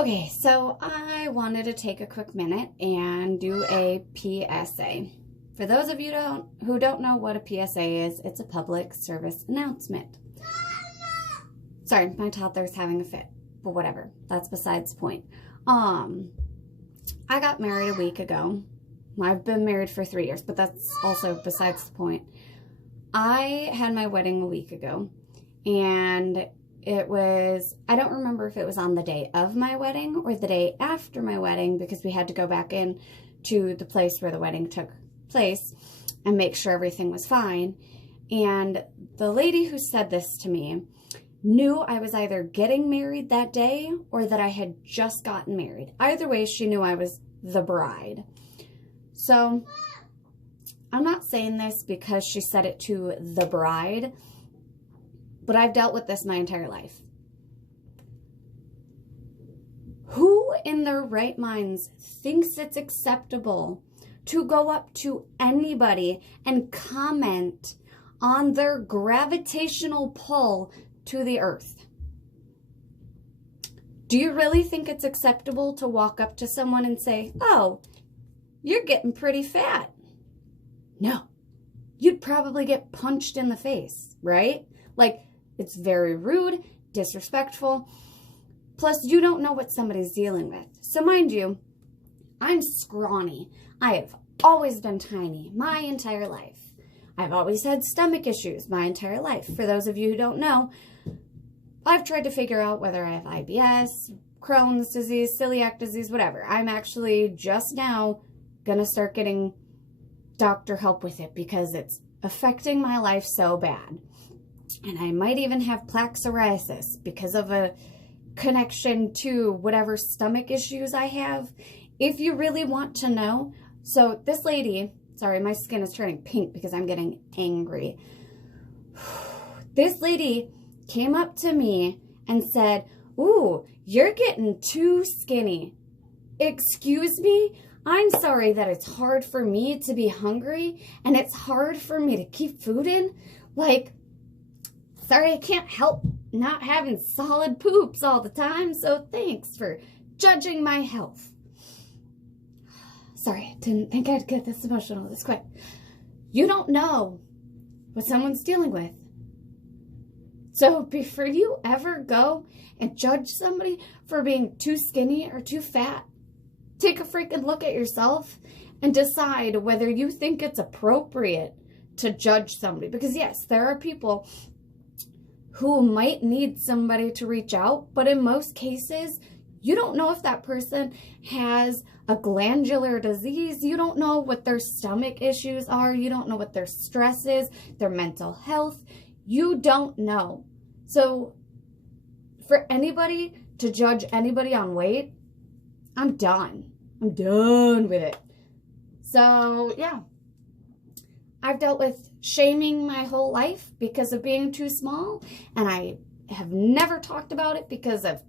Okay, so I wanted to take a quick minute and do a PSA. For those of you who don't know what a PSA is, it's a public service announcement. Sorry, my toddler's having a fit, but whatever. That's besides the point. I got married a week ago. I've been married for 3 years, but that's also besides the point. I had my wedding a week ago, and it was, I don't remember if it was on the day of my wedding or the day after my wedding, because we had to go back in to the place where the wedding took place and make sure everything was fine. And the lady who said this to me knew I was either getting married that day or that I had just gotten married. Either way, she knew I was the bride. So I'm not saying this because she said it to the bride, but I've dealt with this my entire life. Who in their right minds thinks it's acceptable to go up to anybody and comment on their gravitational pull to the earth? Do you really think it's acceptable to walk up to someone and say, "Oh, you're getting pretty fat"? No. You'd probably get punched in the face, right? Like, it's very rude, disrespectful. Plus, you don't know what somebody's dealing with. So mind you, I'm scrawny. I have always been tiny my entire life. I've always had stomach issues my entire life. For those of you who don't know, I've tried to figure out whether I have IBS, Crohn's disease, celiac disease, whatever. I'm actually just now going to start getting doctor help with it because it's affecting my life so bad. And I might even have plaque psoriasis because of a connection to whatever stomach issues I have. If you really want to know. So this lady, sorry, my skin is turning pink because I'm getting angry. This lady came up to me and said, "Ooh, you're getting too skinny." Excuse me? I'm sorry that it's hard for me to be hungry and it's hard for me to keep food in. Like, sorry, I can't help not having solid poops all the time, so thanks for judging my health. Sorry, didn't think I'd get this emotional this quick. You don't know what someone's dealing with. So before you ever go and judge somebody for being too skinny or too fat, take a freaking look at yourself and decide whether you think it's appropriate to judge somebody. Because yes, there are people who might need somebody to reach out, but in most cases, you don't know if that person has a glandular disease. You don't know what their stomach issues are. You don't know what their stress is, their mental health. You don't know. So for anybody to judge anybody on weight, I'm done. I'm done with it. So, yeah. I've dealt with shaming my whole life because of being too small, and I have never talked about it because of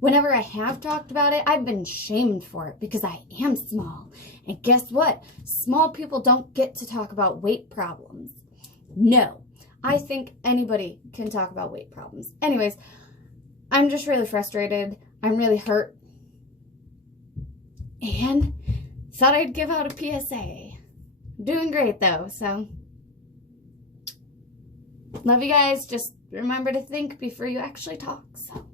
whenever I have talked about it, I've been shamed for it because I am small. And guess what? Small people don't get to talk about weight problems. No. I think anybody can talk about weight problems. Anyways, I'm just really frustrated. I'm really hurt. And thought I'd give out a PSA. Doing great though, so love you guys. Just remember to think before you actually talk. So